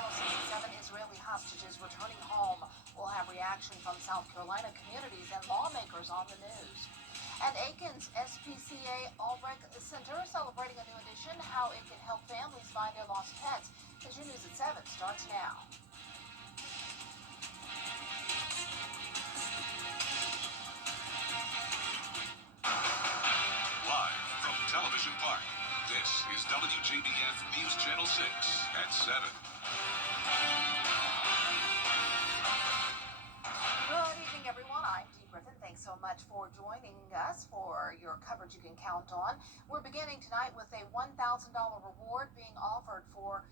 Channel 67 Israeli hostages returning home. We'll have reaction from South Carolina communities and lawmakers on the news. And Aiken's SPCA Albrecht Center celebrating a new edition, how it can help families find their lost pets. As your news at 7 starts now. Live from Television Park, this is WJBF News Channel 6 at 7. Good evening, everyone. I'm Dee Griffin. Thanks so much for joining us for your coverage you can count on. We're beginning tonight with a $1,000 reward being offered for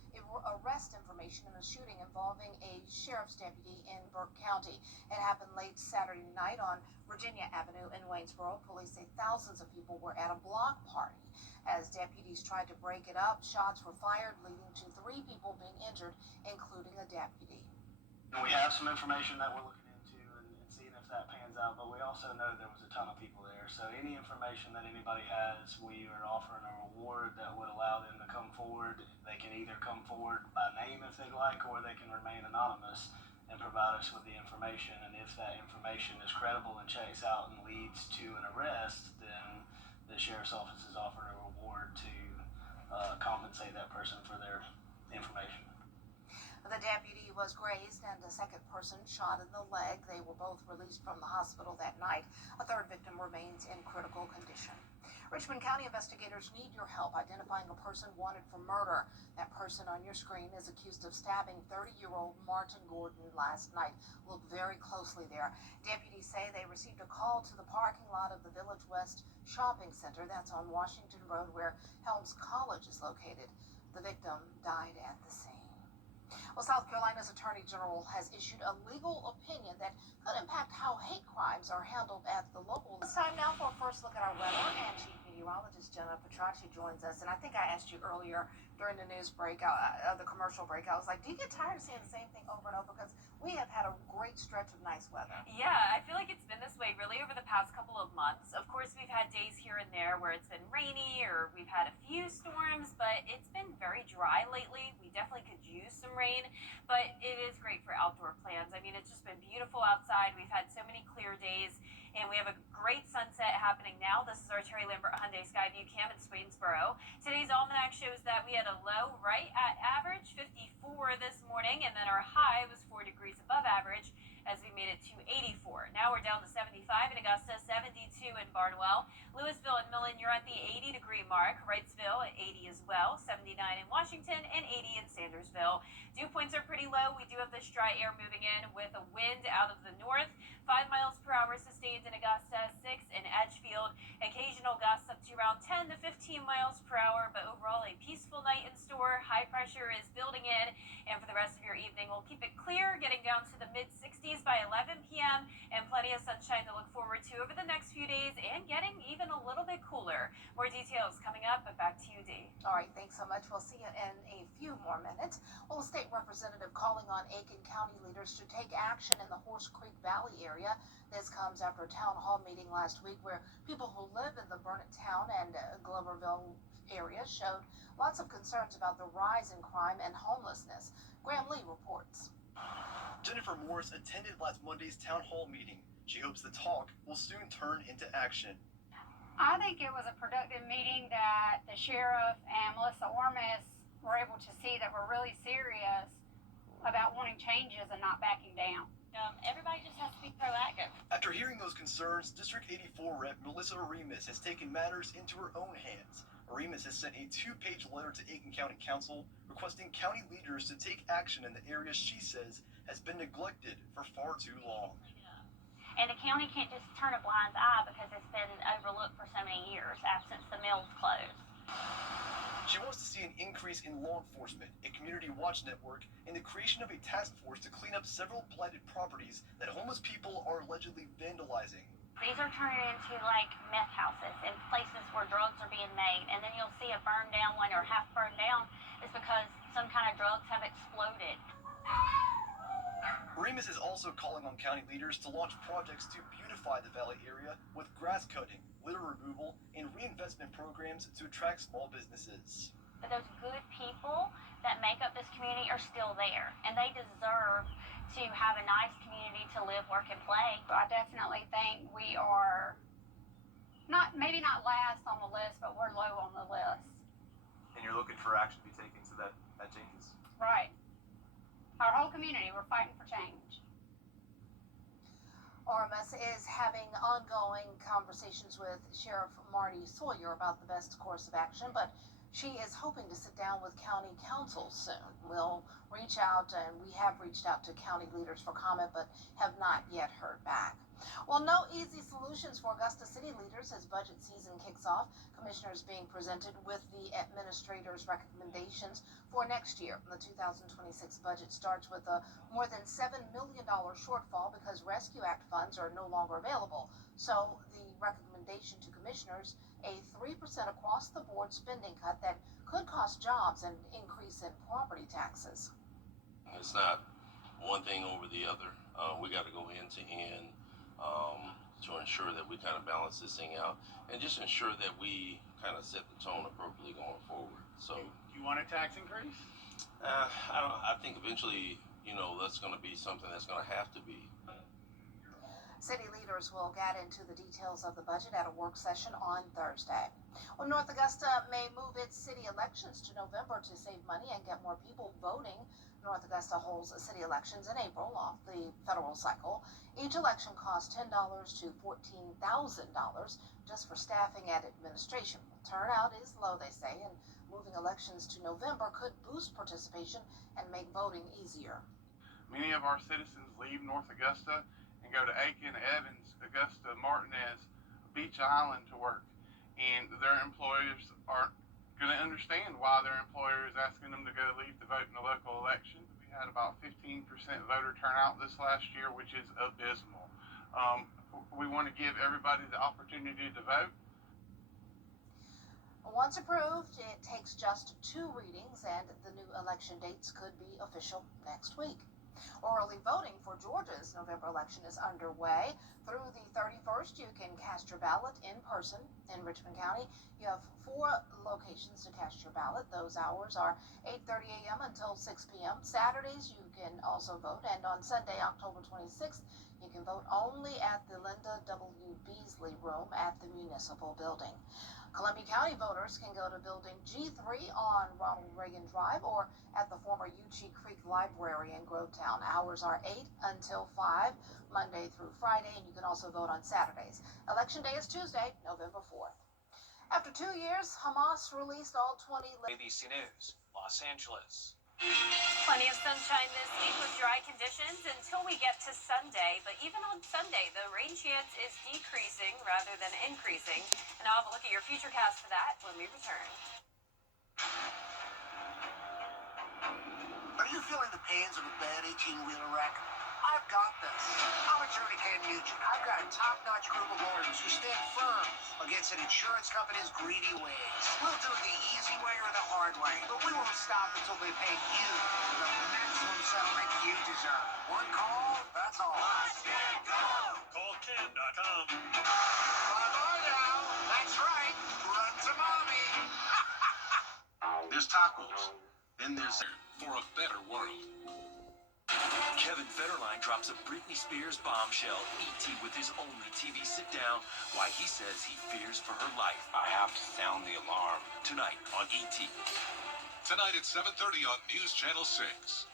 arrest information in a shooting involving a sheriff's deputy in Burke County. It happened late Saturday night on Virginia Avenue in Waynesboro. Police say thousands of people were at a block party. As deputies tried to break it up, shots were fired, leading to 3 people being injured, including a deputy. We have some information that we're looking into and seeing if that pans out, but we also know there was a ton of people there. So any information that anybody has, we are offering a reward that would allow them to come forward. They can either come forward by name if they'd like, or they can remain anonymous and provide us with the information. And if that information is credible and checks out and leads to an arrest, then the sheriff's office is offering a reward to compensate that person for their information. The deputy was grazed and a second person shot in the leg. They were both released from the hospital that night. A third victim remains in critical condition. Richmond County investigators need your help identifying a person wanted for murder. That person on your screen is accused of stabbing 30-year-old Martin Gordon last night. Look very closely there. Deputies say they received a call to the parking lot of the Village West Shopping Center. That's on Washington Road where Helms College is located. The victim died at the scene. Well, South Carolina's Attorney General has issued a legal opinion that could impact how hate crimes are handled at the local. It's time now for a first look at our weather, and Chief Meteorologist Jenna Petracci joins us. And I think I asked you earlier during the news break, the commercial break, I was like, do you get tired of seeing the same thing over and over? Because we have had a great stretch of nice weather. Yeah, I feel like it's been this way really over the past couple of months. Of course, we've had days here and there where it's been rainy or we've had a few storms, but it's been very dry lately. We definitely could use some rain, but it is great for outdoor plans. I mean, it's just been beautiful outside. We've had so many clear days, and we have a great sunset happening now. This is our Terry Lambert Hyundai Skyview Cam in Swainsboro. Today's almanac shows that we had a low right at average, 54 this morning, and then our high was 4 degrees above average as we made it to 84. Now we're down to 75 in Augusta, 72 in Barnwell. Louisville and Millen, you're at the 80-degree mark. Wrightsville at 80 as well, 79 in Washington, and 80 in Sandersville. Dew points are pretty low. We do have this dry air moving in with a wind out of the north. 5 miles per hour sustained in Augusta, 6 in Edgefield. Occasional gusts up to around 10 to 15 miles per hour, but overall a peaceful night in store. High pressure is building in, and for the rest of your evening, we'll keep it clear, getting down to the mid-60s by 11 p.m. and plenty of sunshine to look forward to over the next few days and getting even a little bit cooler. More details coming up, but back to you, Dee. All right, thanks so much. We'll see you in a few more minutes. Well, a state representative calling on Aiken County leaders to take action in the Horse Creek Valley area. This comes after a town hall meeting last week where people who live in the Burnett Town and Gloverville area showed lots of concerns about the rise in crime and homelessness. Graham Lee reports. Jennifer Morris attended last Monday's town hall meeting. She hopes the talk will soon turn into action. I think it was a productive meeting that the sheriff and Melissa Ormis were able to see that we're really serious about wanting changes and not backing down. Everybody just has to be proactive. After hearing those concerns, District 84 Rep. Melissa Aremus has taken matters into her own hands. Aremus has sent a 2-page letter to Aiken County Council requesting county leaders to take action in the area she says has been neglected for far too long. And the county can't just turn a blind eye because it's been overlooked for so many years since the mills closed. She wants to see an increase in law enforcement, a community watch network, and the creation of a task force to clean up several blighted properties that homeless people are allegedly vandalizing. These are turning into like meth houses and places where drugs are being made. And then you'll see a burned down one or half burned down is because some kind of drugs have exploded. Remus is also calling on county leaders to launch projects to beautify the valley area with grass cutting, litter removal, and reinvestment programs to attract small businesses. But those good people that make up this community are are still there, and they deserve to have a nice community to live, work, and play. I definitely think we are maybe not last on the list, but we're low on the list. And you're looking for action to be taken so that changes. Right. Our whole community, we're fighting for change. Ormus is having ongoing conversations with Sheriff Marty Sawyer about the best course of action, but she is hoping to sit down with county council soon. We'll reach out, and we have reached out to county leaders for comment, but have not yet heard back. Well, no easy solutions for Augusta City leaders as budget season kicks off. Commissioners being presented with the administrator's recommendations for next year. The 2026 budget starts with a more than $7 million shortfall because Rescue Act funds are no longer available. So the recommendation to commissioners, a 3% across the board spending cut that could cost jobs and increase in property taxes. It's not one thing over the other. We got to go end to end to ensure that we kind of balance this thing out and just ensure that we kind of set the tone appropriately going forward. So, you want a tax increase? I think eventually, that's going to be something that's going to have to be. City leaders will get into the details of the budget at a work session on Thursday. Well, North Augusta may move its city elections to November to save money and get more people voting. North Augusta holds city elections in April off the federal cycle. Each election costs $10 to $14,000 just for staffing and administration. Turnout is low, they say, and moving elections to November could boost participation and make voting easier. Many of our citizens leave North Augusta and go to Aiken, Evans, Augusta, Martinez, Beach Island to work, and their employers aren't going to understand why their employer is asking them to go leave to vote in the local election. We had about 15% voter turnout this last year, which is abysmal. We want to give everybody the opportunity to vote. Once approved, it takes just 2 readings, and the new election dates could be official next week. Early voting for Georgia's November election is underway. Through the 31st, you can cast your ballot in person in Richmond County. You have 4 locations to cast your ballot. Those hours are 8:30 a.m. until 6 p.m. Saturdays, you can also vote, and on Sunday, October 26th, you can vote only at the Linda W. Beasley Room at the Municipal Building. Columbia County voters can go to Building G3 on Ronald Reagan Drive or at the former Uchee Creek Library in Grovetown. Hours are 8 until 5, Monday through Friday, and you can also vote on Saturdays. Election day is Tuesday, November 4th. After 2 years, Hamas released all 20... ABC News, Los Angeles. Plenty of sunshine this week with dry conditions until we get to Sunday. But even on Sunday, the rain chance is decreasing rather than increasing. And I'll have a look at your futurecast for that when we return. Are you feeling the pains of a bad 18-wheeler wreck? I've got this. I'm attorney Ken Nugent. I've got a top-notch group of lawyers who stand firm against an insurance company's greedy ways. We'll do it the easy way or the hard way, but we won't stop until they pay you the maximum settlement you deserve. One call, that's all. Let's get go! CallKen.com. Bye-bye now. That's right. Run to mommy. There's tacos. Then there's for a better world. Kevin Federline drops a Britney Spears bombshell. E.T. with his only TV sit-down. Why he says he fears for her life. I have to sound the alarm. Tonight on E.T. Tonight at 7:30 on News Channel 6.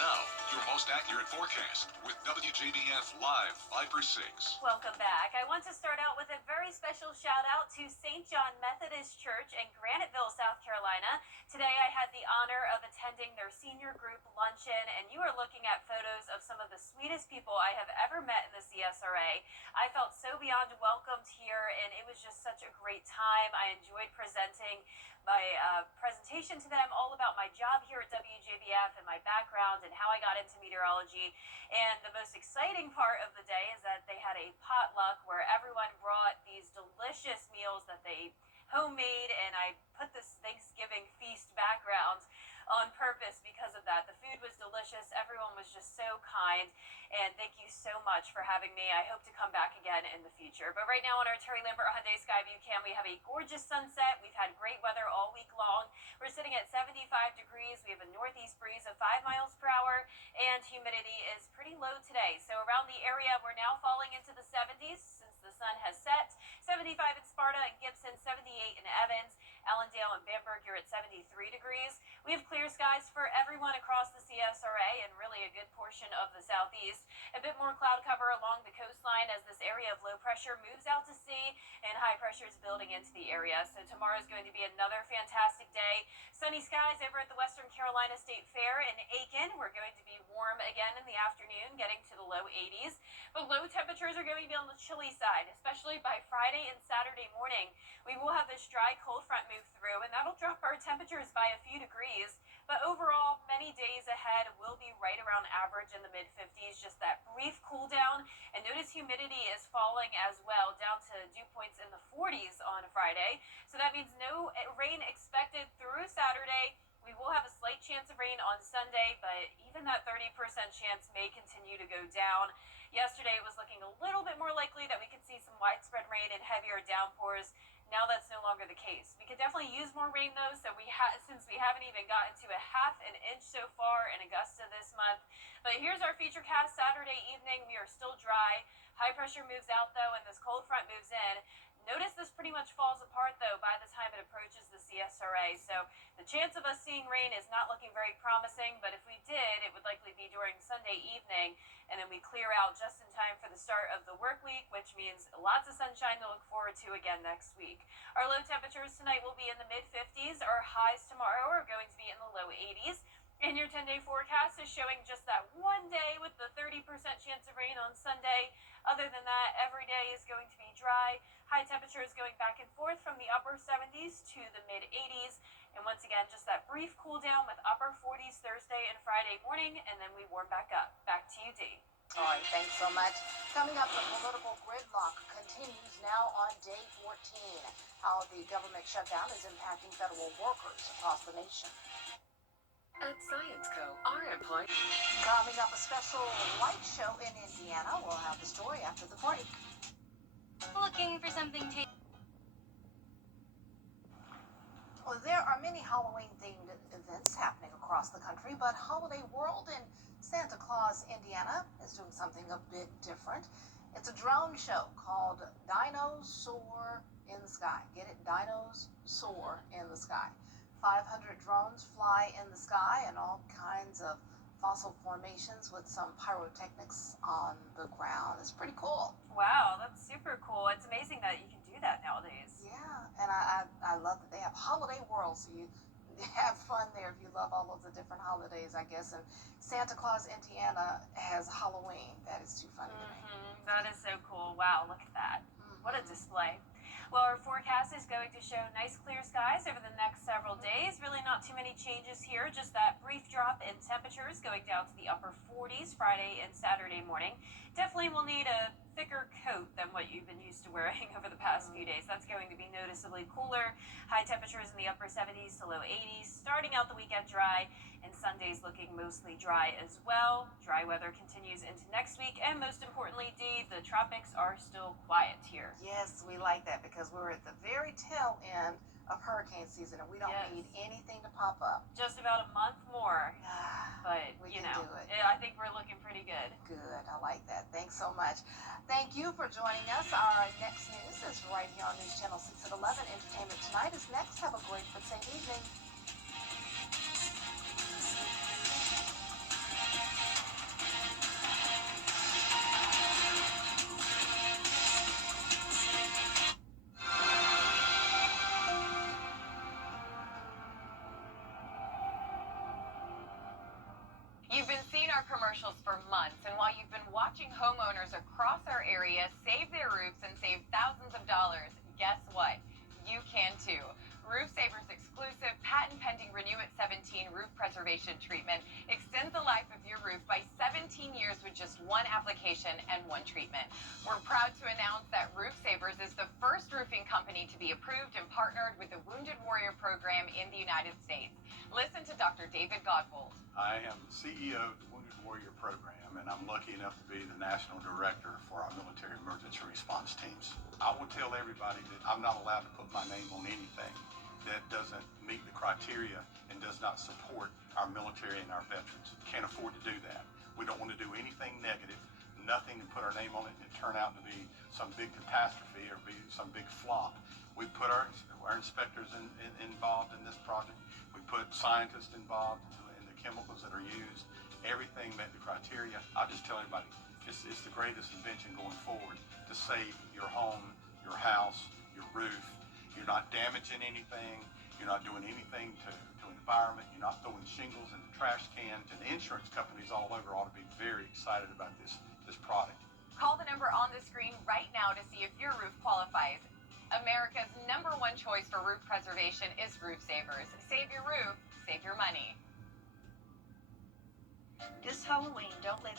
Now, your most accurate forecast with WJBF Live 5/6. Welcome back. I want to start out with a very special shout out to St. John Methodist Church in Graniteville, South Carolina. Today I had the honor of attending their senior group luncheon, and you are looking at photos of some of the sweetest people I have ever met in the CSRA. I felt so beyond welcomed here, and it was just such a great time. I enjoyed presenting my presentation to them all about my job here at WJBF and my background and how I got into meteorology. And the most exciting part of the day is that they had a potluck where everyone brought these delicious meals that they homemade, and I put this Thanksgiving feast background on purpose because of that. The food was delicious. Everyone was just so kind, and thank you so much for having me. I hope to come back again in the future. But right now on our Terry Lambert Hyundai Skyview Cam, we have a gorgeous sunset. We've had great weather all week long. We're sitting at 75 degrees. We have a northeast breeze of 5 miles per hour, and humidity is pretty low today. So around the area, we're now falling into the 70s since the sun has set. 75 in Sparta and Gibson, 78 in Evans, Allendale and Bamberg, you're at 73 degrees. We have clear skies for everyone across the CSRA and really a good portion of the southeast. A bit more cloud cover along the coastline as this area of low pressure moves out to sea and high pressure is building into the area. So tomorrow is going to be another fantastic day. Sunny skies over at the Western Carolina State Fair in Aiken. We're going to be warm again in the afternoon, getting to the low 80s. But low temperatures are going to be on the chilly side, especially by Friday and Saturday morning. We will have this dry cold front move through, and that'll drop our temperatures by a few degrees. But overall, many days ahead will be right around average in the mid-50s, just that brief cool down. And notice humidity is falling as well, down to dew points in the 40s on Friday. So that means no rain expected through Saturday. We will have a slight chance of rain on Sunday, but even that 30% chance may continue to go down. Yesterday it was looking a little bit more likely that we could see some widespread rain and heavier downpours. Now that's no longer the case. We could definitely use more rain though, so since we haven't even gotten to a half an inch so far in Augusta this month. But here's our feature cast Saturday evening. We are still dry. High pressure moves out though, and this cold front moves in. Notice this pretty much falls apart though by the time it approaches the CSRA. So the chance of us seeing rain is not looking very promising, but if we did, it would likely be during Sunday evening, and then we clear out just in time for the start of the work week, which means lots of sunshine to look forward to again next week. Our low temperatures tonight will be in the mid-50s. Our highs tomorrow are going to be in the low 80s. And your 10-day forecast is showing just that one day with the 30% chance of rain on Sunday. Other than that, every day is going to be dry. High temperatures going back and forth from the upper 70s to the mid 80s. And once again, just that brief cool down with upper 40s Thursday and Friday morning, and then we warm back up. Back to you, Dee. All right, thanks so much. Coming up, the political gridlock continues now on day 14. How the government shutdown is impacting federal workers across the nation. At Science Co., our employees. Coming up, a special light show in Indiana. We'll have the story after the break. Looking for something to. Well, there are many Halloween-themed events happening across the country, but Holiday World in Santa Claus, Indiana is doing something a bit different. It's a drone show called Dinos Soar in the Sky. Get it? Dinos Soar in the Sky. 500 drones fly in the sky and all kinds of fossil formations with some pyrotechnics on the ground. It's pretty cool. Wow, that's super cool. It's amazing that you can do that nowadays. Yeah, and I love that they have Holiday World, so you have fun there if you love all of the different holidays, I guess. And Santa Claus, Indiana has Halloween. That is too funny to me. That is so cool. Wow, look at that. What a display. Well, our forecast is going to show nice clear skies over the next several days. Really not too many changes here, just that brief drop in temperatures going down to the upper 40s Friday and Saturday morning. Definitely will need a thicker coat than what you've been used to wearing over the past few days. That's going to be noticeably cooler. High temperatures in the upper 70s to low 80s. Starting out the weekend dry, and Sunday's looking mostly dry as well. Dry weather continues into next week, and most importantly, Dee, the tropics are still quiet here. Yes, we like that because we're at the very tail end of hurricane season, and we don't need anything to pop up. Just about a month more, but we you can know, do it. I think we're looking pretty good. Good, I like that. Thanks so much. Thank you for joining us. Our next news is right here on News Channel 6 at 11. Entertainment Tonight is next. Have a great but safe evening. You've been seeing our commercials for months, and while you've been watching homeowners across our area save their roofs and save thousands of dollars, guess what? You can too. Roof Saver's exclusive patent-pending Renew at 17 roof preservation treatment extends the life of your roof by 17 years with just one application and one treatment. We're proud to announce that Roof Savers is the first roofing company to be approved and partnered with the Wounded Warrior Program in the United States. Listen to Dr. David Godbold. I am the CEO of the Wounded Warrior Program, and I'm lucky enough to be the National Director for our military emergency response teams. I will tell everybody that I'm not allowed to put my name on anything that doesn't meet the criteria and does not support our military and our veterans. Can't afford to do that. We don't want to do anything negative, nothing to put our name on it and turn out to be some big catastrophe or be some big flop. We put our inspectors involved in this project. We put scientists involved in the chemicals that are used. Everything met the criteria. I'll just tell everybody, it's the greatest invention going forward to save your home, your house, your roof. You're not damaging anything. You're not doing anything to environment. You're not throwing shingles into trash cans. And insurance companies all over ought to be very excited about this product. Call the number on the screen right now to see if your roof qualifies. America's #1 choice for roof preservation is Roof Savers. Save your roof, save your money. This Halloween, don't let